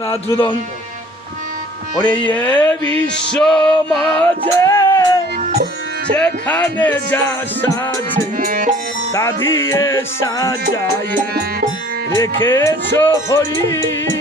নাথুদন ওরে এ বিশ্ব মাঝে যেখানে যা সাজে তা দিয়ে সাজায় রেখেছ হরি।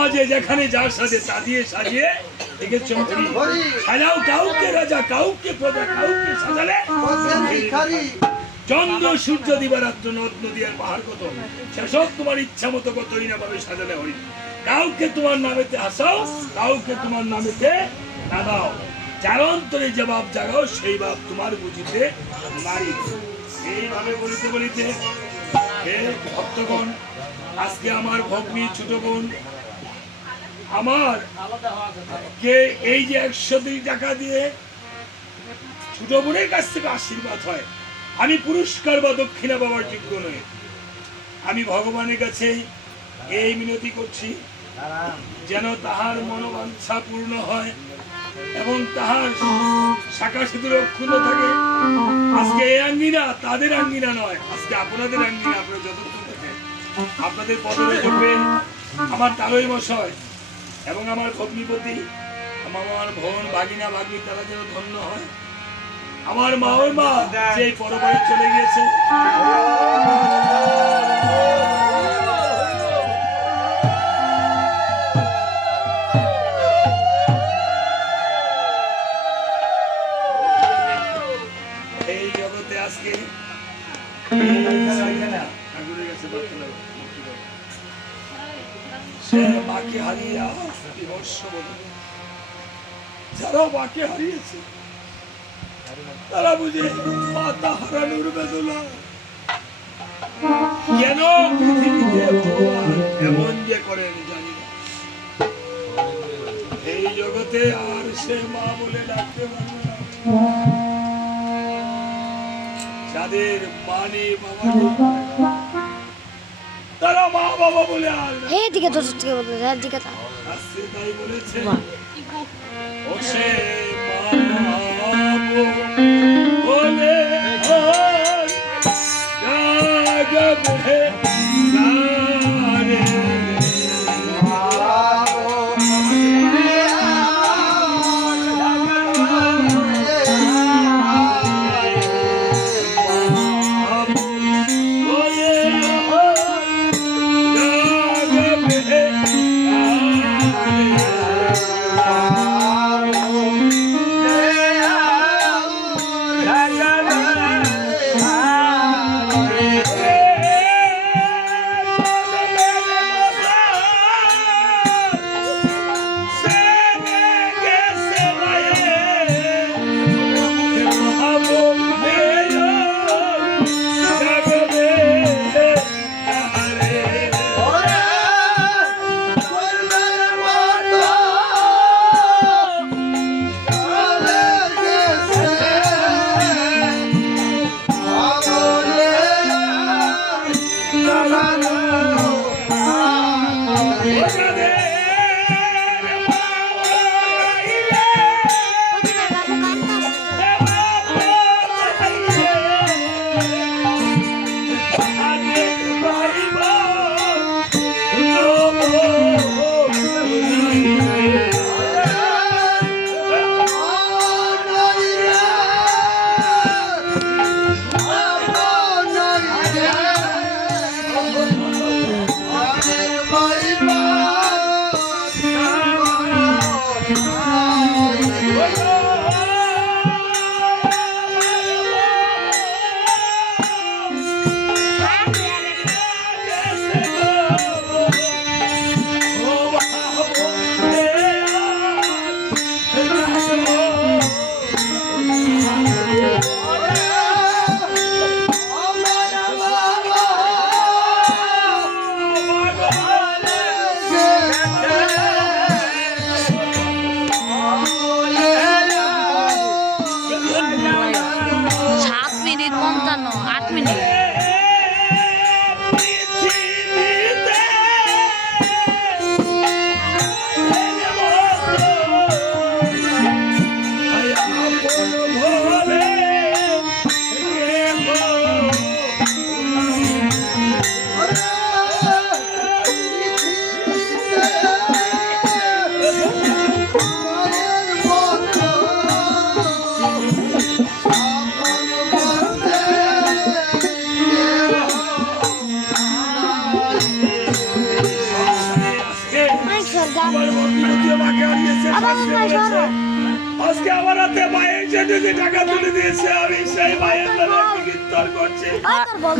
মাঝে যেখানে যার সাথে সাজিয়ে সাজালে চন্দ্র, সূর্য, দিবারাত্র, নদ, নদী আর পাহাড় কত? সেসব তোমার ইচ্ছা মতো কতই না ভাবে সাজালে হরি। কাউকে তোমার নামেতে হাসাও, কাউকে তোমার নামেতে নাগাও যার অন্তরে যে বাপ জাগাও, সেই বাপ তোমার বুঝিতে নারী এইভাবে বলিতে বলিতে ভক্তগণ, আজকে আমার ভগ্নী ছোট বোন আমার কে এই যে একশো দুই টাকা দিয়ে ছোট বোনের কাছ থেকে আশীর্বাদ হয়, আমি পুরস্কার বা দক্ষিণা পাওয়ার যোগ্য নই। আমি ভগবানের কাছে এই মিনতি করছি, যেন তাহার মনোবাঞ্ছা পূর্ণ হয় এবং তাহার শাখা সিঁদুর অক্ষুণ্ণ থাকে। আজকে এই আঙ্গিনা তাদের আঙ্গিনা নয়, আজকে আপনাদের আঙ্গিনা, আপনারা যতক্ষণ থাকেন আপনাদের পদরে করবে আমার তালই মশয় এবং আমার ভগ্নিপতি আমার ভবন বাগিনা বাগি তারা যেন ধন্য হয়। আমার মা ওর মা যে পরবারে চলে গিয়েছে। মাকে হারিয়েছে। তারা বুঝে মাতা হারানোর বেদনা কেন পৃথিবীতে ভগবান এমন যে করেন জানি না। এই জগতে আর সে মা বলে ডাকতে পারবে না। যাদের মানে বাবা তারা মা বাবা বলে আর না। হে দিকে দশ থেকে বলতে হ্যাঁ দিকে তা আসছে তাই বলেছে। ও সে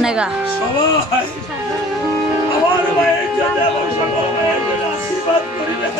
নেগা। আমার মায়ের জন্য এবং সকল মায়ের জন্য আশীর্বাদ করিবেন।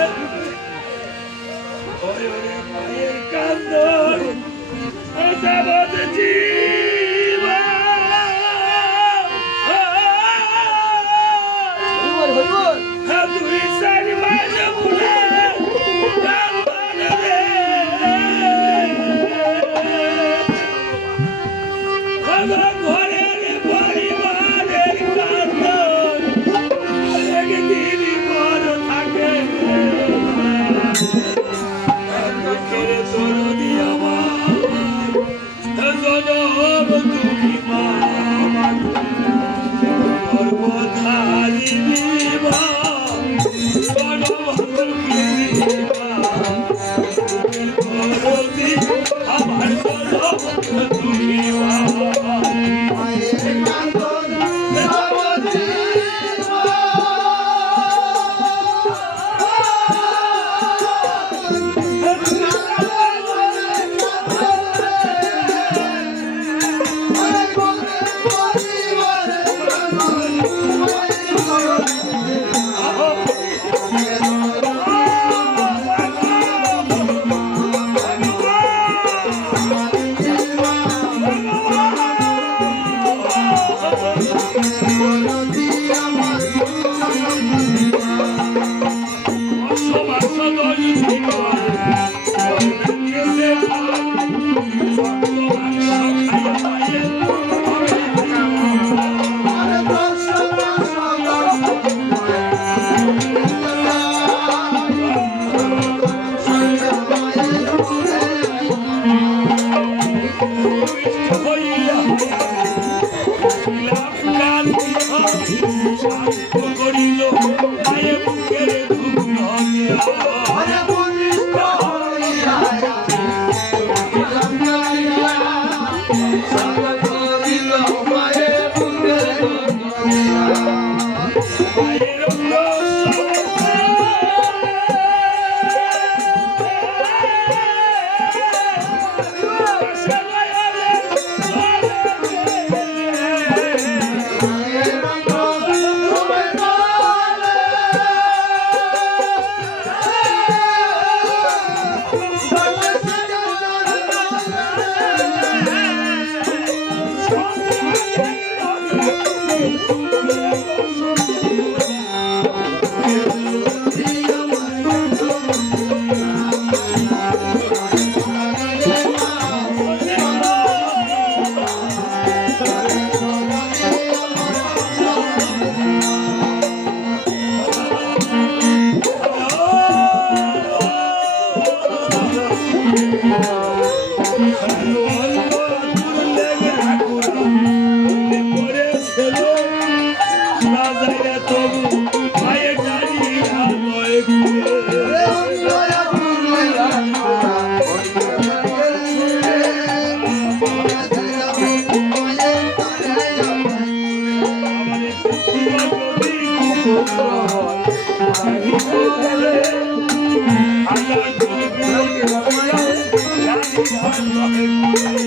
বিদেশে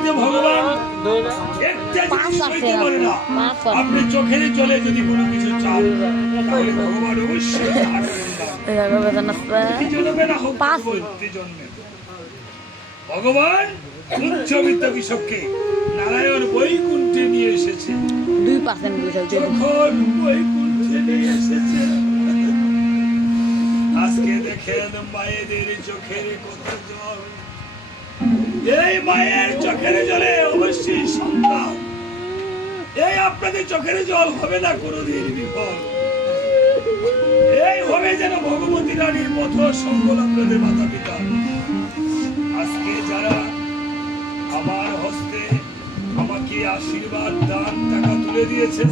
পৃথিবীতে ভগবান। একটা জিনিস সইতে পারে না। আপনি চোখের জলে যদি কোনো কিছু চান তাহলে ভগবান অবশ্যই। ভগবান উচ্চবিত্ত কৃষককে নারায়ণ বৈকুণ্ঠে নিয়ে এসেছে। দুই পার্সেন্ট বিষয় যখন বৈকুণ্ঠে নিয়ে এসেছে। আজকে দেখেন মায়েদের চোখের কত জল। এই মায়ের চোখের জলে অবশ্যই সন্তান। এই আপনাদের চোখের জল হবে না কোনোদিন বিফল এই হবে যেন ভগবতী রানীর পথ সম্বল আপনাদের মাতা পিতা আজকে যারা আমার হস্তে আমাকে আশীর্বাদ, দান, টাকা তুলে দিয়েছে,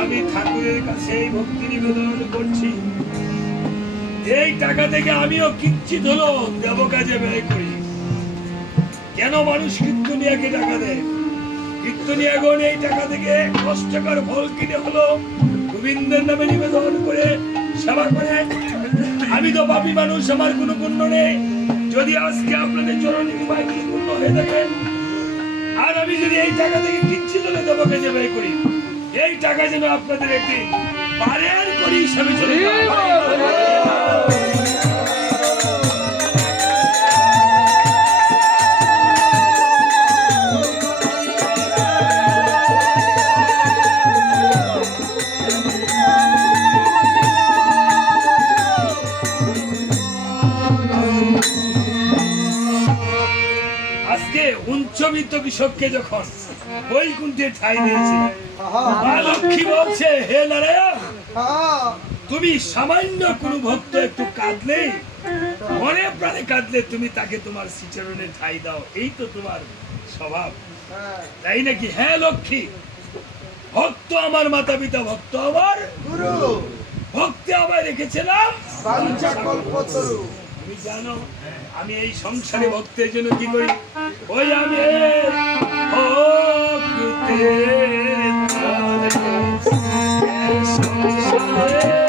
আমি ঠাকুরের কাছে এই ভক্তি নিবেদন করছি। এই টাকা থেকে আমিও কিঞ্চিত হলো দেব কাজে ব্যয় করি। কেন মানুষ কীর্তনিয়াকে টাকা দেয়? কীর্তনিয়াগণ এই টাকা থেকে কষ্টকর ফল কিনে হলো। গোবিন্দের নামে নিবেদন করে সেবা করে। আমি তো পাপী মানুষ, আমার কোনো পুণ্য নেই। যদি আজকে আপনাদের চরণে কৃপায় পুণ্য হয়ে থাকে, আর আমি যদি এই টাকা থেকে কিচ্ছিত হলে দেবো কাজে ব্যয় করি? এই টাকা যেন আপনাদের একটি পারের করি হিসাবে চলে যায়। উচ্চবিত্ত কৃষককে যখন বৈকুণ্ঠে ঠাই দিয়েছে লক্ষ্মী বলছে হে নারায়ণ তুমি সামান্য কোনো ভক্ত একটু কাঁদলে মনে প্রাণে কাঁদলে তুমি তাকে তোমার শ্রীচরণে ঠাই দাও। এই তো তোমার স্বভাব। তাই নাকি? হ্যাঁ লক্ষ্মী ভক্ত আমার মাতা পিতা ভক্ত আমার গুরু। ভক্তে আমায় রেখেছিলাম। তুমি জানো আমি এই সংসারে ভক্তের জন্য কি করি? ওই আমি সংসারে